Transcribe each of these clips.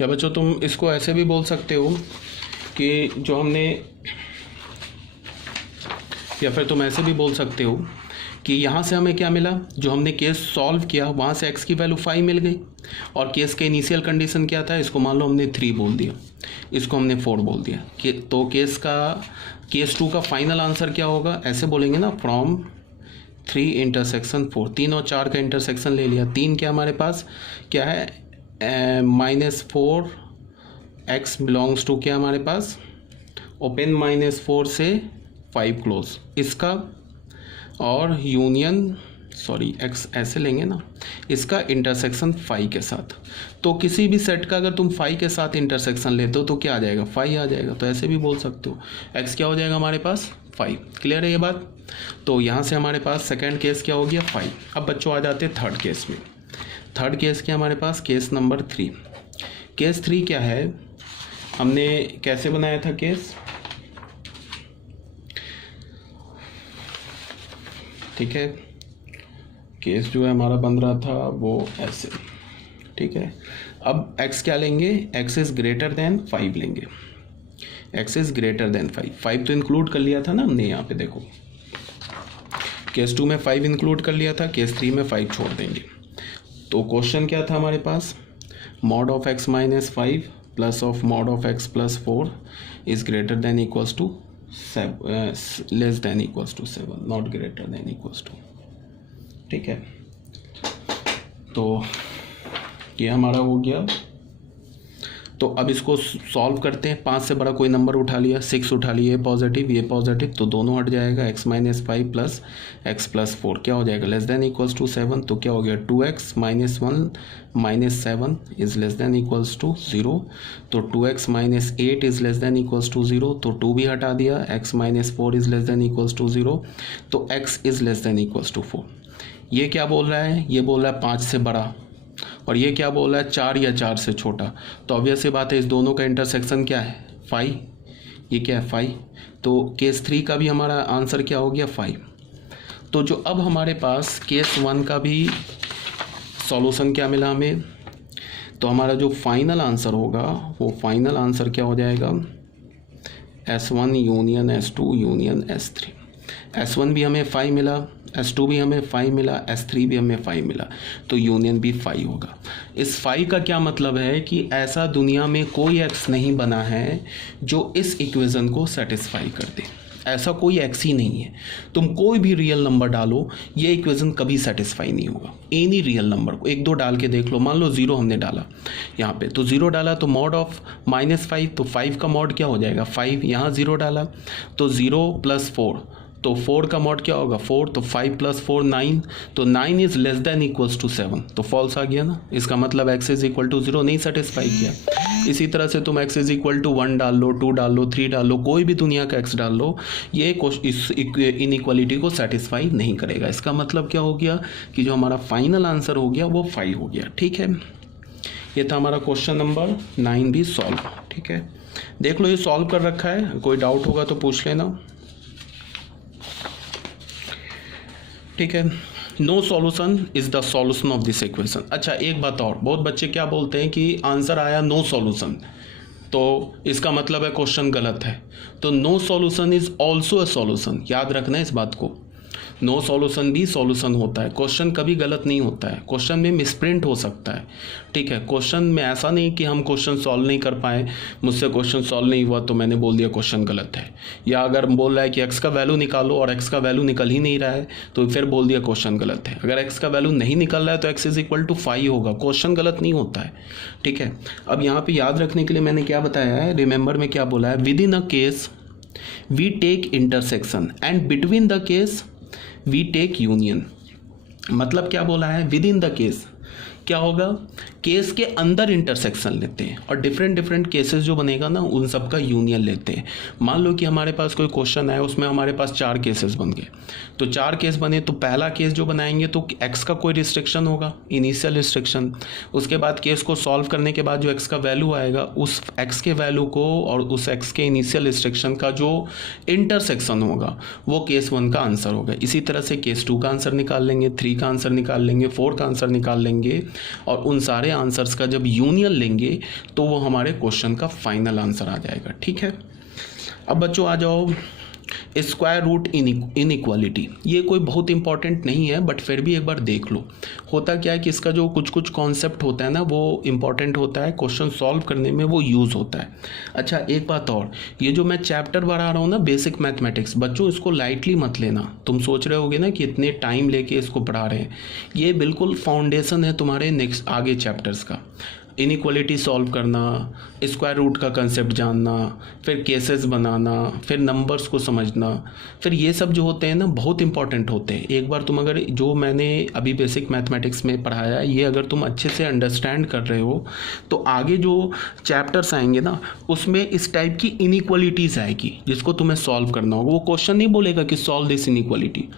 या बच्चों तुम इसको ऐसे भी बोल सकते हो कि जो हमने, या फिर तुम ऐसे भी बोल सकते हो कि यहाँ से हमें क्या मिला, जो हमने केस सॉल्व किया वहाँ से x की वैल्यू 5 मिल गई, और केस का इनिशियल कंडीशन क्या था, इसको मान लो हमने 3 बोल दिया, इसको हमने 4 बोल दिया कि तो केस 2 का फाइनल आंसर क्या होगा, ऐसे बोलेंगे ना, फ्रॉम 3 इंटरसेक्शन 4, 3 और 4 का इंटरसेक्शन ले लिया, 3 क्या हमारे पास क्या है, -4 x बिलोंग्स टू क्या हमारे पास, ओपन -4 से 5 क्लोज, इसका और यूनियन, सॉरी x ऐसे लेंगे ना, इसका इंटरसेक्शन 5 के साथ। तो किसी भी सेट का अगर तुम 5 के साथ इंटरसेक्शन लेते हो तो क्या आ जाएगा, 5 आ जाएगा। तो ऐसे भी बोल सकते हो x क्या हो जाएगा हमारे पास 5। क्लियर है ये बात। तो यहाँ से हमारे पास सेकेंड केस क्या हो गया 5। अब बच्चों आ जाते हैं थर्ड केस में। थर्ड केस क्या हमारे पास, केस नंबर 3। केस 3 क्या है, हमने कैसे बनाया था केस, ठीक है, केस जो है हमारा बन रहा था वो ऐसे, ठीक है। अब x क्या लेंगे, x इज़ ग्रेटर देन 5 लेंगे, x इज़ ग्रेटर देन 5 तो इंक्लूड कर लिया था ना हमने, यहाँ पे देखो केस 2 में 5 इंक्लूड कर लिया था, केस 3 में 5 छोड़ देंगे। तो क्वेश्चन क्या था हमारे पास, mod of x minus 5 plus of mod of x plus 4 is greater than equals to less than equals to 7, not greater than equals to, ठीक है। तो ये हमारा हो गया। तो अब इसको सॉल्व करते हैं। 5 से बड़ा कोई नंबर उठा लिया, 6 उठा लिया, ये पॉजिटिव तो दोनों हट जाएगा, x minus 5 plus x plus 4 क्या हो जाएगा, लेस देन इक्वल्स टू 7। तो क्या हो गया 2x minus 1 minus 7 is less than equals to 0। तो 2x minus 8 is less than equals to 0, तो 2 भी हटा दिया, x minus 4 is less than equals to 0, तो x is less than equals to 4। ये क्या बोल रहा है, ये बोल रहा है 5 से बड़ा, और ये क्या बोल रहा है 4 या 4 से छोटा। तो ऑब्वियस सी बात है इस दोनों का इंटरसेक्शन क्या है 5, ये क्या है 5। तो केस 3 का भी हमारा आंसर क्या हो गया 5। तो जो अब हमारे पास केस 1 का भी सॉल्यूशन क्या मिला हमें, तो हमारा जो फाइनल आंसर होगा वो फाइनल आंसर क्या हो जाएगा, S1 union S2 union S3। S1 भी हमें 5 मिला, S2 भी हमें 5 मिला, S3 भी हमें 5 मिला, तो यूनियन भी 5 होगा। इस 5 का क्या मतलब है कि ऐसा दुनिया में कोई x नहीं बना है जो इस इक्वेशन को सेटिस्फाई कर दे, ऐसा कोई x ही नहीं है। तुम कोई भी रियल नंबर डालो, ये इक्वेशन कभी सेटिस्फाई नहीं होगा। एनी रियल नंबर को 1 2 डाल के देख लो, मान लो 0 हमने डाला यहाँ पे, तो 0 डाला तो मॉड ऑफ -5, तो 5 का मॉड क्या हो जाएगा 5, यहाँ 0 डाला तो 0 प्लस 4, तो 4 का मॉड क्या होगा 4, तो 5 प्लस 4 9, तो 9 is less than equals to 7, तो फॉल्स आ गया ना। इसका मतलब x इज इक्वल टू 0 नहीं सेटिस्फाई किया। इसी तरह से तुम x इज इक्वल टू 1 डाल लो, 2 डाल लो, 3 डाल लो, कोई भी दुनिया का x डाल लो, ये इस इनइक्वालिटी को सेटिस्फाई नहीं करेगा। इसका मतलब क्या हो गया कि जो हमारा फाइनल आंसर हो गया वो 5 हो गया, ठीक है। ये था हमारा क्वेश्चन नंबर 9 भी सॉल्व, ठीक है। देख लो ये सॉल्व कर रखा है, कोई डाउट होगा तो पूछ लेना, ठीक है। No solution is the solution of this equation. अच्छा एक बात और, बहुत बच्चे क्या बोलते हैं कि आंसर आया नो सॉल्यूशन, तो इसका मतलब है क्वेश्चन गलत है। तो no solution is also a solution, याद रखना इस बात को। नो सॉल्यूशन भी सॉल्यूशन होता है, क्वेश्चन कभी गलत नहीं होता है, क्वेश्चन में मिसप्रिंट हो सकता है, ठीक है। क्वेश्चन में ऐसा नहीं कि हम क्वेश्चन सॉल्व नहीं कर पाए, मुझसे क्वेश्चन सॉल्व नहीं हुआ तो मैंने बोल दिया क्वेश्चन गलत है, या अगर बोल रहा है कि x का वैल्यू निकालो और x का वैल्यू निकल ही नहीं रहा है तो फिर बोल दिया क्वेश्चन गलत है। अगर x का वैल्यू नहीं निकल रहा है तो x इज इक्वल टू 5 होगा, क्वेश्चन गलत नहीं होता है, ठीक है। अब यहाँ पे याद रखने के लिए मैंने क्या बताया है, रिमेंबर में क्या बोला है, within a case we take intersection and between the case we take union. मतलब क्या बोला है, विद इन द केस क्या होगा, केस के अंदर इंटरसेक्शन लेते हैं और डिफरेंट केसेस जो बनेगा ना उन सब का यूनियन लेते हैं। मान लो कि हमारे पास कोई क्वेश्चन है, उसमें हमारे पास 4 केसेस बन गए, तो 4 केस बने, तो पहला केस जो बनाएंगे तो x का कोई रिस्ट्रिक्शन होगा, इनिशियल रिस्ट्रिक्शन। उसके बाद केस को सॉल्व करने के बाद जो x का वैल्यू आएगा उस x के वैल्यू को और उस x के इनिशियल रिस्ट्रिक्शन का जो इंटरसेक्शन होगा वो केस 1 का आंसर होगा। इसी तरह से केस 2 का आंसर निकाल लेंगे, 3 का आंसर निकाल लेंगे, 4 का आंसर निकाल लेंगे, और उन सारे आंसर्स का जब यूनियन लेंगे तो वो हमारे क्वेश्चन का फाइनल आंसर आ जाएगा। ठीक है, अब बच्चों आ जाओ स्क्वायर रूट इनइक्वालिटी। ये कोई बहुत इंपॉर्टेंट नहीं है, बट फिर भी एक बार देख लो। होता क्या है कि इसका जो कुछ कुछ कॉन्सेप्ट होता है ना, वो इंपॉर्टेंट होता है, क्वेश्चन सॉल्व करने में वो यूज़ होता है। अच्छा, एक बात और, ये जो मैं चैप्टर बढ़ा रहा हूँ ना बेसिक मैथमेटिक्स, बच्चों इसको लाइटली मत लेना। तुम सोच रहे होगे ना कि इतने टाइम लेके इसको पढ़ा रहे हैं, ये बिल्कुल फाउंडेशन है तुम्हारे नेक्स्ट आगे चैप्टर्स का। इनइक्वालिटी सॉल्व करना, स्क्वायर रूट का कंसेप्ट जानना, फिर केसेस बनाना, फिर नंबर्स को समझना, फिर ये सब जो होते हैं ना बहुत इंपॉर्टेंट होते हैं। एक बार तुम अगर जो मैंने अभी बेसिक मैथमेटिक्स में पढ़ाया ये अगर तुम अच्छे से अंडरस्टैंड कर रहे हो तो आगे जो चैप्टर्स आएंगे ना उसमें इस टाइप की इनइक्वालिटीज़ आएगी जिसको तुम्हें सॉल्व करना होगा। वो क्वेश्चन नहीं बोलेगा कि solve this inequality,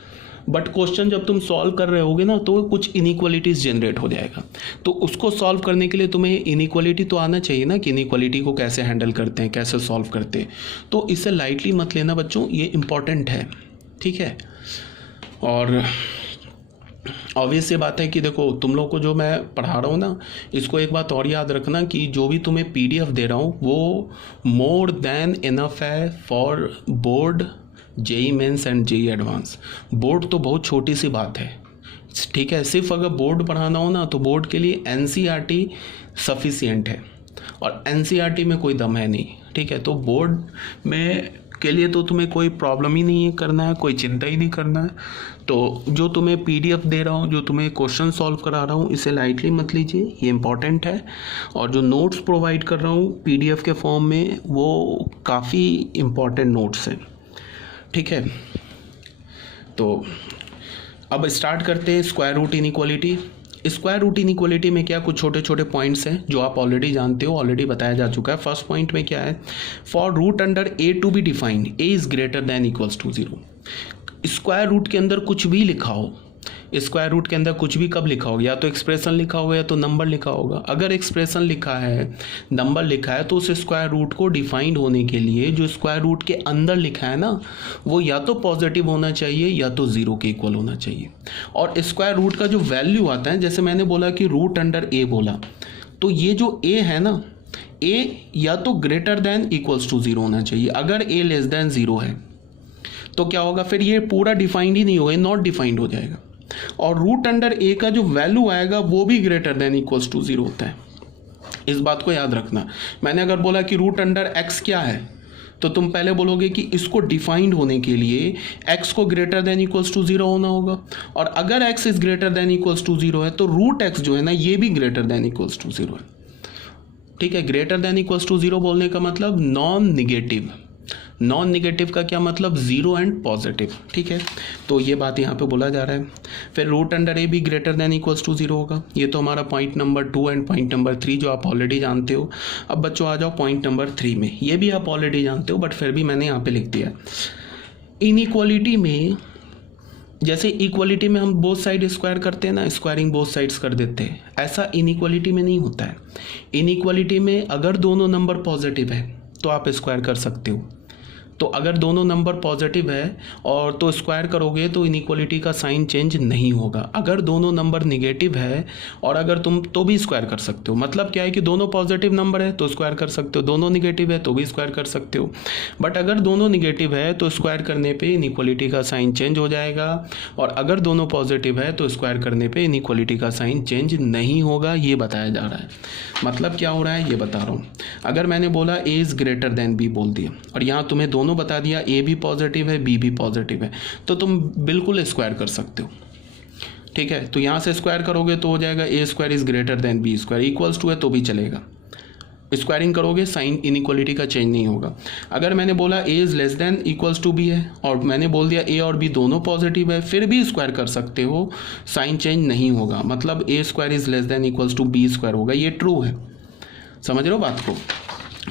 but question जब तुम सॉल्व कर रहे होगे ना तो कुछ इनइक्वालिटीज़ जनरेट हो जाएगा। तो उसको सॉल्व करने के लिए तुम्हें इनइक्वालिटी तो आना चाहिए ना कि इनइक्वालिटी को कैसे हैंडल करते हैं, कैसे सॉल्व करते हैं। तो इसे लाइटली मत लेना बच्चों, ये इम्पॉर्टेंट है। ठीक है, और ऑब्वियस ये बात है कि देखो तुम लोग को जो मैं पढ़ा रहा हूँ ना, इसको एक बात और याद रखना कि जो भी तुम्हें PDF दे रहा हूँ वो मोर देन इनफ है for board, JEE mains and JEE advance. Board तो बहुत छोटी सी बात है, ठीक है। सिर्फ अगर बोर्ड पढ़ाना हो ना तो बोर्ड के लिए NCERT सफिशिएंट है, और NCERT में कोई दम है नहीं, ठीक है। तो बोर्ड में के लिए तो तुम्हें कोई प्रॉब्लम ही नहीं है करना है, कोई चिंता ही नहीं करना है। तो जो तुम्हें PDF दे रहा हूँ, जो तुम्हें क्वेश्चन सॉल्व करा रहा हूँ, इसे लाइटली मत लीजिए, ये इंपॉर्टेंट है। और जो नोट्स प्रोवाइड कर रहा हूँ PDF के फॉर्म में वो काफ़ी इम्पॉर्टेंट नोट्स हैं, ठीक है। तो अब स्टार्ट करते हैं square root inequality. Square root inequality में क्या कुछ छोटे छोटे पॉइंट्स हैं जो आप ऑलरेडी जानते हो, ऑलरेडी बताया जा चुका है। फर्स्ट पॉइंट में क्या है, for root under A to be defined A is greater than equals to 0। Square root के अंदर कुछ भी लिखा हो, स्क्वायर रूट के अंदर कुछ भी कब लिखा होगा, या तो एक्सप्रेशन लिखा होगा या तो नंबर लिखा होगा। अगर एक्सप्रेशन लिखा है, नंबर लिखा है, तो उस स्क्वायर रूट को डिफाइंड होने के लिए जो स्क्वायर रूट के अंदर लिखा है ना वो या तो पॉजिटिव होना चाहिए या तो 0 के इक्वल होना चाहिए। और स्क्वायर रूट का जो वैल्यू आता है, जैसे मैंने बोला कि रूट अंडर A बोला, तो ये जो A है ना, A या तो ग्रेटर देन इक्वल्स टू 0 होना चाहिए। अगर A लेस देन 0 है तो क्या होगा, फिर ये पूरा डिफाइंड ही नहीं होगा, नॉट डिफाइंड हो जाएगा। और रूट अंडर A का जो वैल्यू आएगा वो भी ग्रेटर देन इक्वल्स टू 0 होता है। इस बात को याद रखना। मैंने अगर बोला कि रूट अंडर X क्या है, तो तुम पहले बोलोगे कि इसको डिफाइंड होने के लिए X को ग्रेटर देन इक्वल्स टू 0 होना होगा। और अगर X is greater than equals to 0 है तो रूट X जो है ना ये भी ग्रेटर देन इक्वल्स टू 0 है, ठीक है। ग्रेटर देन इक्वल्स टू 0 बोलने का मतलब नॉन निगेटिव। नॉन निगेटिव का क्या मतलब, 0 एंड पॉजिटिव, ठीक है। तो ये बात यहाँ पे बोला जा रहा है। फिर रूट अंडर A भी ग्रेटर देन इक्वल्स टू 0 होगा। ये तो हमारा point number 2 and point number 3 जो आप ऑलरेडी जानते हो। अब बच्चों आ जाओ पॉइंट नंबर 3 में, ये भी आप ऑलरेडी जानते हो बट फिर भी मैंने यहाँ पे लिख दिया। इनइक्वालिटी में जैसे इक्वालिटी में हम बोथ साइड स्क्वायर करते हैं ना, स्क्वायरिंग बोथ साइड्स कर देते हैं, ऐसा इनइक्वालिटी में नहीं होता है। इनइक्वालिटी में अगर दोनों नंबर पॉजिटिव है तो आप स्क्वायर कर सकते हो। तो अगर दोनों नंबर पॉजिटिव है और तो स्क्वायर करोगे तो इनइक्वालिटी का साइन चेंज नहीं होगा। अगर दोनों नंबर निगेटिव है और अगर तुम तो भी स्क्वायर कर सकते हो। मतलब क्या है कि दोनों पॉजिटिव नंबर है तो स्क्वायर कर सकते हो, दोनों निगेटिव है तो भी स्क्वायर कर सकते हो। बट अगर दोनों निगेटिव है तो स्क्वायर करने पे इनइक्वालिटी का साइन चेंज हो जाएगा, और अगर दोनों पॉजिटिव है तो स्क्वायर करने पे इनइक्वालिटी का साइन चेंज नहीं होगा। ये बताया जा रहा है। मतलब क्या हो रहा है ये बता रहा हूँ। अगर मैंने बोला A is greater than B बोल दिया और यहाँ तुम्हें दोनों बता दिया, A भी पॉजिटिव है B भी पॉजिटिव है, तो तुम बिल्कुल स्क्वायर कर सकते हो, ठीक है। तो यहाँ से स्क्वायर करोगे तो हो जाएगा A square is greater than B square, equals to है तो भी चलेगा। स्क्वायरिंग करोगे साइन इनइक्वालिटी का चेंज नहीं होगा। अगर मैंने बोला A is less than equals to B है और मैंने बोल दिया A और B दोनों पॉजिटिव है, फिर भी स्क्वायर कर सकते हो, साइन चेंज नहीं होगा। मतलब A square is less than equals to B square होगा। ये ट्रू है, समझ रहे हो बात को।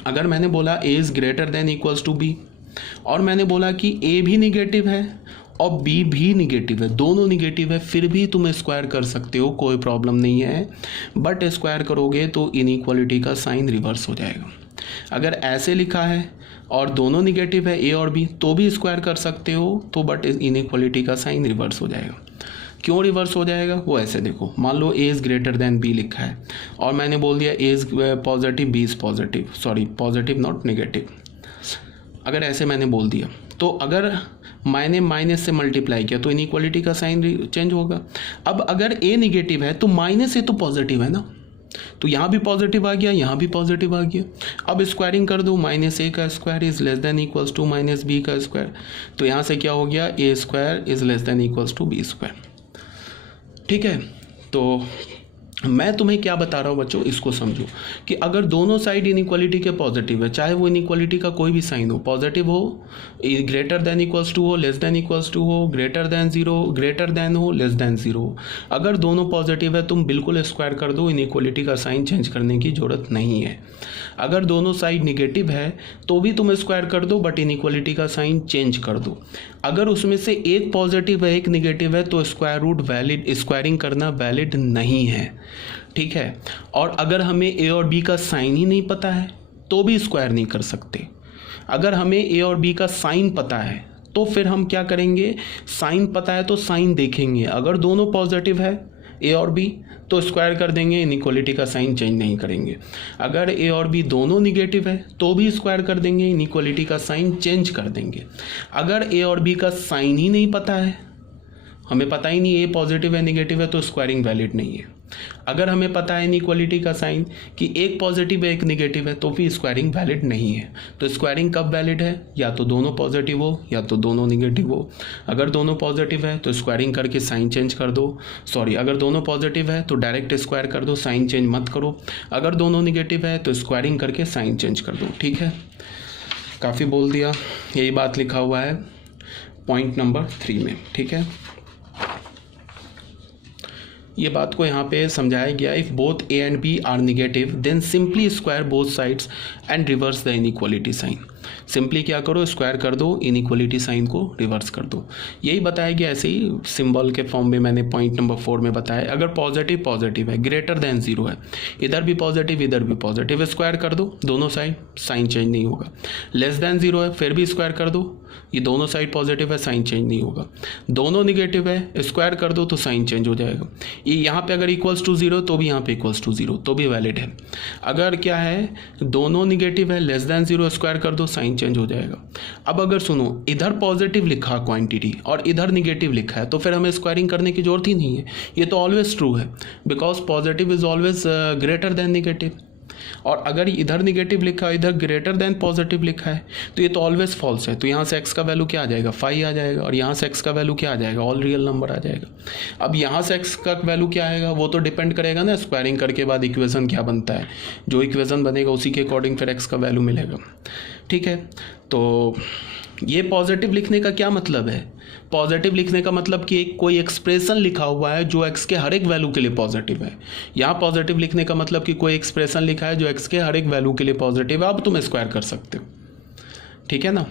अगर मैंने बोला A is greater than equals to B और मैंने बोला कि A भी निगेटिव है और B भी निगेटिव है, दोनों निगेटिव है, फिर भी तुम स्क्वायर कर सकते हो, कोई प्रॉब्लम नहीं है। बट स्क्वायर करोगे तो इनइक्वालिटी का साइन रिवर्स हो जाएगा। अगर ऐसे लिखा है और दोनों निगेटिव है A और B तो भी स्क्वायर कर सकते हो, तो बट इनइक्वालिटी का साइन रिवर्स हो जाएगा। क्यों रिवर्स हो जाएगा वो ऐसे देखो, मान लो A is greater than B लिखा है और मैंने बोल दिया A is positive B is positive, sorry positive not negative, अगर ऐसे मैंने बोल दिया तो अगर मैंने माइनस से मल्टीप्लाई किया तो इनइक्वालिटी का साइन चेंज होगा। अब अगर ए निगेटिव है तो माइनस ए तो पॉजिटिव है ना, तो यहाँ भी पॉजिटिव आ गया, यहाँ भी पॉजिटिव आ गया। अब स्क्वायरिंग कर दो, माइनस ए का square is less than equals to minus B का स्क्वायर, तो यहाँ से क्या हो गया, A square is less than equals to B square. ठीक है, तो मैं तुम्हें क्या बता रहा हूँ बच्चों, इसको समझो कि अगर दोनों साइड इनइक्वालिटी के पॉजिटिव है, चाहे वो इनइक्वालिटी का कोई भी साइन हो, पॉजिटिव हो, ग्रेटर देन इक्वल्स टू हो, लेस देन इक्वल्स टू हो, greater than zero, greater than हो, लेस देन जीरो, अगर दोनों पॉजिटिव है तुम बिल्कुल स्क्वायर कर दो, इनइक्वालिटी का साइन चेंज करने की जरूरत नहीं है। अगर दोनों साइड निगेटिव है तो भी तुम स्क्वायर कर दो बट इनइक्वालिटी का साइन चेंज कर दो। अगर उसमें से एक पॉजिटिव है एक निगेटिव है तो स्क्वायर रूट वैलिड, स्क्वायरिंग करना वैलिड नहीं है। ठीक है, और अगर हमें ए और बी का साइन ही नहीं पता है तो भी स्क्वायर नहीं कर सकते। अगर हमें ए और बी का साइन पता है तो फिर हम क्या करेंगे, साइन पता है तो साइन देखेंगे, अगर दोनों पॉजिटिव है ए और बी तो स्क्वायर कर देंगे, इनइक्वालिटी का साइन चेंज नहीं करेंगे। अगर ए और बी दोनों निगेटिव है तो भी स्क्वायर कर देंगे, इनइक्वालिटी का साइन चेंज कर देंगे। अगर ए और बी का साइन ही नहीं पता है, हमें पता ही नहीं ए पॉजिटिव है निगेटिव है, तो स्क्वायरिंग वैलिड नहीं है। अगर हमें पता है इनइक्वालिटी का साइन कि एक पॉजिटिव है एक निगेटिव है तो भी स्क्वायरिंग वैलिड नहीं है। तो स्क्वायरिंग कब वैलिड है, या तो दोनों पॉजिटिव हो या तो दोनों निगेटिव हो। अगर दोनों पॉजिटिव है तो स्क्वायरिंग करके साइन चेंज कर दो, सॉरी अगर दोनों पॉजिटिव है तो डायरेक्ट स्क्वायर कर दो, साइन चेंज मत करो। अगर दोनों निगेटिव है तो स्क्वायरिंग करके साइन चेंज कर दो। ठीक है, काफ़ी बोल दिया, यही बात लिखा हुआ है पॉइंट नंबर 3 में। ठीक है, ये बात को यहाँ पे समझाया गया, if both A and B are negative then simply square both sides and reverse the inequality sign. Simply क्या करो, स्क्वायर कर दो, इनइक्वालिटी साइन को रिवर्स कर दो। यही बताया गया, ऐसे ही सिंबल के फॉर्म में मैंने पॉइंट नंबर 4 में बताया। अगर पॉजिटिव पॉजिटिव है, ग्रेटर देन जीरो है, इधर भी पॉजिटिव इधर भी पॉजिटिव, स्क्वायर कर दो दोनों साइड, साइन चेंज नहीं होगा। लेस देन जीरो है, फिर भी स्क्वायर कर दो, ये दोनों साइड पॉजिटिव है, साइन चेंज नहीं होगा। दोनों निगेटिव है, स्क्वायर कर दो तो साइन चेंज हो जाएगा। ये यहाँ पे अगर इक्वल्स टू जीरो तो भी यहाँ पे इक्वल्स टू जीरो तो भी वैलिड है। अगर क्या है, दोनों निगेटिव है, लेस देन जीरो, स्क्वायर कर दो, साइन चेंज हो जाएगा। अब अगर सुनो, इधर पॉजिटिव लिखा क्वांटिटी और इधर निगेटिव लिखा है तो फिर हमें स्क्वायरिंग करने की जरूरत ही नहीं है। ये तो ऑलवेज ट्रू है, because positive is always greater than negative. और अगर इधर निगेटिव लिखा है इधर ग्रेटर देन पॉजिटिव लिखा है तो ये तो ऑलवेज फॉल्स है। तो यहाँ से x का वैल्यू क्या आ जाएगा, 5 आ जाएगा, और यहाँ से x का वैल्यू क्या आ जाएगा, ऑल रियल नंबर आ जाएगा। अब यहाँ से x का वैल्यू क्या आएगा, वो तो डिपेंड करेगा ना स्क्वायरिंग करके बाद इक्वेशन क्या बनता है, जो इक्वेशन बनेगा उसी के अकॉर्डिंग फिर x का वैल्यू मिलेगा। ठीक है, तो ये पॉजिटिव लिखने का क्या मतलब है, पॉजिटिव लिखने का मतलब कि कोई एक्सप्रेशन लिखा हुआ है जो x के हर एक वैल्यू के लिए पॉजिटिव है। यहाँ पॉजिटिव लिखने का मतलब कि कोई एक्सप्रेशन लिखा है जो x के हर एक वैल्यू के लिए पॉजिटिव है। अब तुम स्क्वायर कर सकते हो, ठीक है ना।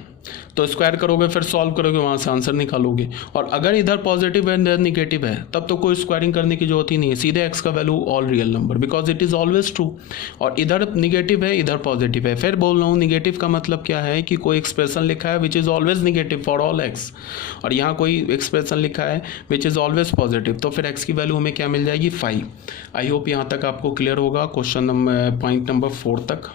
तो स्क्वायर करोगे फिर सॉल्व करोगे, वहाँ से आंसर निकालोगे। और अगर इधर पॉजिटिव है इधर निगेटिव है तब तो कोई स्क्वायरिंग करने की जरूरत ही नहीं है, सीधे x का value all real number, because it is always true. और इधर निगेटिव है इधर पॉजिटिव है, फिर बोल रहा हूँ निगेटिव का मतलब क्या है कि कोई एक्सप्रेशन लिखा है which is always negative for all x, और यहाँ कोई एक्सप्रेशन लिखा है विच इज़ ऑलवेज पॉजिटिव, तो फिर x की वैल्यू हमें क्या मिल जाएगी, 5। आई होप यहाँ तक आपको क्लियर होगा, क्वेश्चन नंबर पॉइंट नंबर 4 तक।